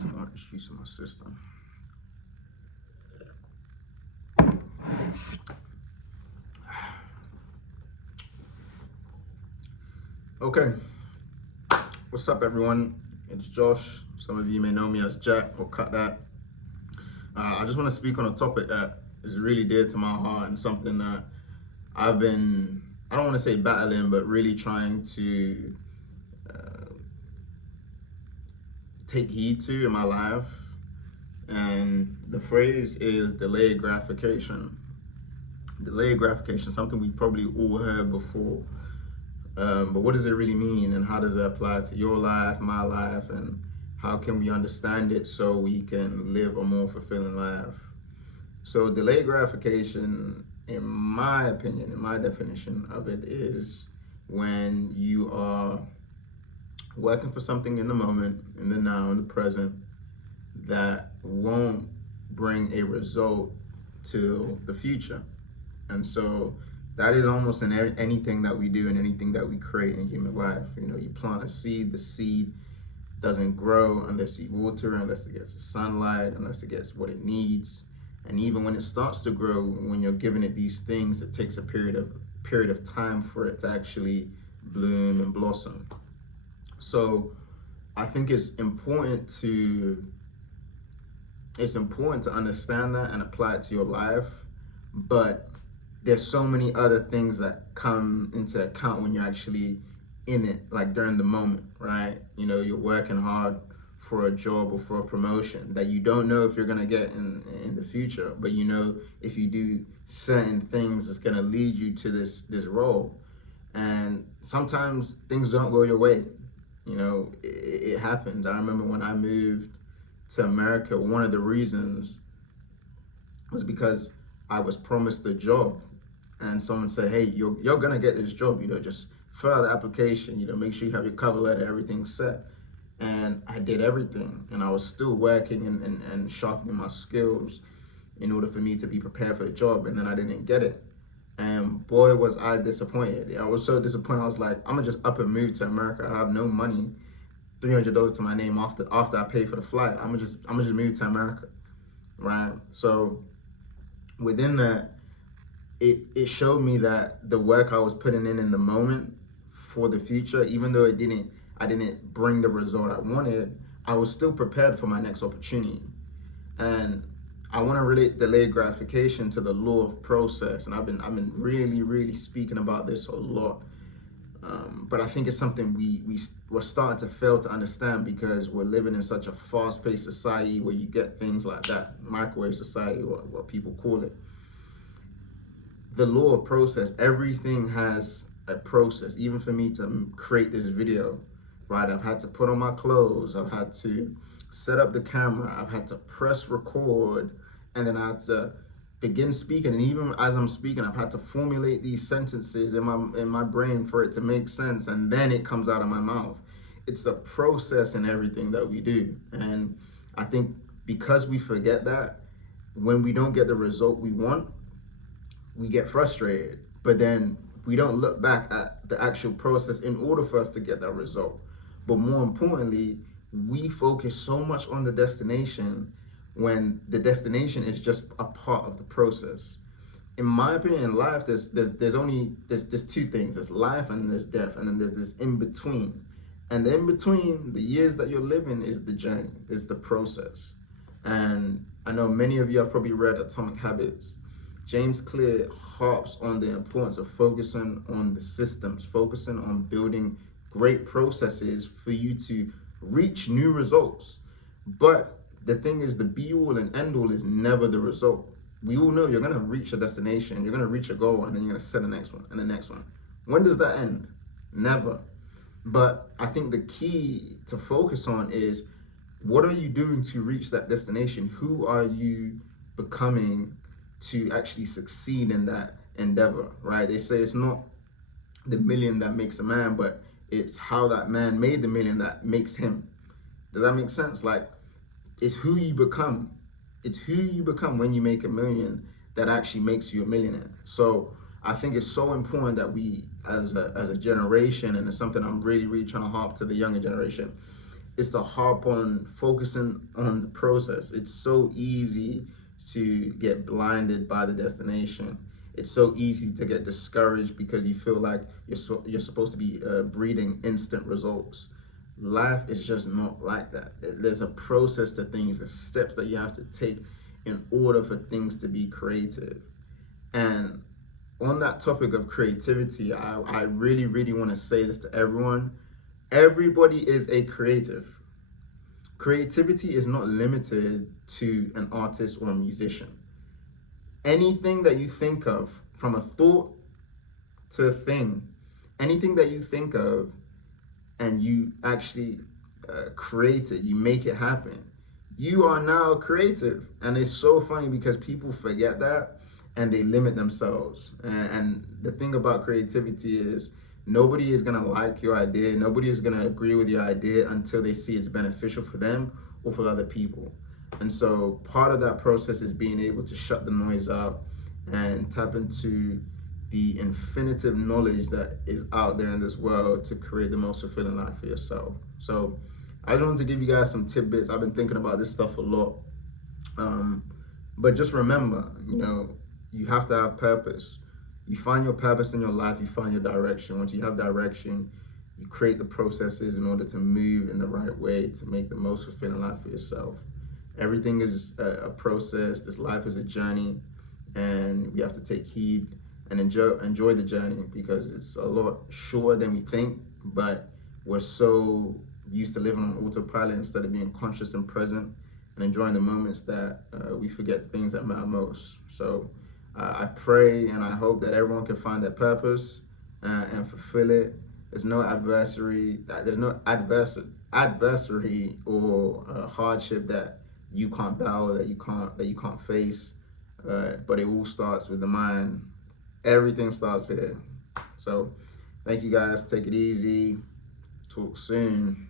Some orange juice in my system. Okay, what's up, everyone? It's Josh. Some of you may know me as Jack or Cut That. I just want to speak on a topic that is really dear to my heart and something that I've been, I don't want to say battling, but really trying to take heed to in my life. And the phrase is delayed gratification. Delayed gratification, something we've probably all heard before. But what does it really mean, and how does it apply to your life, my life, and how can we understand it so we can live a more fulfilling life? So delayed gratification, in my opinion, in my definition of it, is when you are working for something in the moment, in the now, in the present, that won't bring a result to the future. And so that is almost in anything that we do and anything that we create in human life. You know, you plant a seed, the seed doesn't grow unless you water, unless it gets the sunlight, unless it gets what it needs. And even when it starts to grow, when you're giving it these things, it takes a period of time for it to actually bloom and blossom. So I think it's important to understand that and apply it to your life, but there's so many other things that come into account when you're actually in it, like during the moment, right? You know, you're working hard for a job or for a promotion that you don't know if you're gonna get in the future, but you know if you do certain things, it's gonna lead you to this role. And sometimes things don't go your way. You know, it happens. I remember when I moved to America, one of the reasons was because I was promised a job, and someone said, "Hey, you're gonna get this job. You know, just fill out the application. You know, make sure you have your cover letter, everything set." And I did everything, and I was still working and sharpening my skills in order for me to be prepared for the job. And then I didn't get it, and boy, was I disappointed. I was so disappointed. I was like, I'm gonna just up and move to America. I have no money, $300 to my name after I pay for the flight. I'm gonna just move to America, right? So within that, it showed me that the work I was putting in the moment for the future, even though I didn't bring the result I wanted, I was still prepared for my next opportunity. And I want to relate delayed gratification to the law of process, and I've been really speaking about this a lot. But I think it's something we're starting to fail to understand because we're living in such a fast-paced society where you get things like that, microwave society, what people call it. The law of process, everything has a process. Even for me to create this video, right? I've had to put on my clothes, I've had to set up the camera, I've had to press record, and then I had to begin speaking. And even as I'm speaking, I've had to formulate these sentences in my brain for it to make sense, and then it comes out of my mouth. It's a process in everything that we do. And I think because we forget that, when we don't get the result we want, we get frustrated, but then we don't look back at the actual process in order for us to get that result. But more importantly, we focus so much on the destination when the destination is just a part of the process. In my opinion, in life, there's two things. There's life and there's death, and then there's this in between. And the in between, the years that you're living, is the journey, is the process. And I know many of you have probably read Atomic Habits. James Clear harps on the importance of focusing on the systems, focusing on building great processes for you to reach new results. But the thing is, the be all and end all is never the result. We all know you're going to reach a destination, you're going to reach a goal, and then you're going to set the next one and the next one. When does that end? Never. But I think the key to focus on is, what are you doing to reach that destination? Who are you becoming to actually succeed in that endeavor, right? They say it's not the million that makes a man, but it's how that man made the million that makes him. Does that make sense? Like, it's who you become. It's who you become when you make a million that actually makes you a millionaire. So I think it's so important that we, as a generation, and it's something I'm really trying to harp to the younger generation, is to harp on focusing on the process. It's so easy to get blinded by the destination. It's so easy to get discouraged because you feel like you're supposed to be breeding instant results. Life is just not like that. There's a process to things, there's steps that you have to take in order for things to be creative. And on that topic of creativity, I really, really want to say this to everyone. Everybody is a creative. Creativity is not limited to an artist or a musician. Anything that you think of, from a thought to a thing, anything that you think of and you actually create it, you make it happen, you are now creative. And it's so funny because people forget that and they limit themselves. And the thing about creativity is nobody is gonna like your idea, nobody is gonna agree with your idea until they see it's beneficial for them or for other people. And so part of that process is being able to shut the noise out and tap into the infinitive knowledge that is out there in this world to create the most fulfilling life for yourself. So I just wanted to give you guys some tidbits. I've been thinking about this stuff a lot. But just remember, you have to have purpose. You find your purpose in your life, you find your direction. Once you have direction, you create the processes in order to move in the right way to make the most fulfilling life for yourself. Everything is a process. This life is a journey, and we have to take heed and enjoy the journey, because it's a lot shorter than we think, but we're so used to living on autopilot instead of being conscious and present and enjoying the moments that we forget the things that matter most. So I pray and I hope that everyone can find their purpose and fulfill it. There's no adversary or hardship that you can't battle, that you can't face. But it all starts with the mind. Everything starts here. So thank you guys. Take it easy. Talk soon.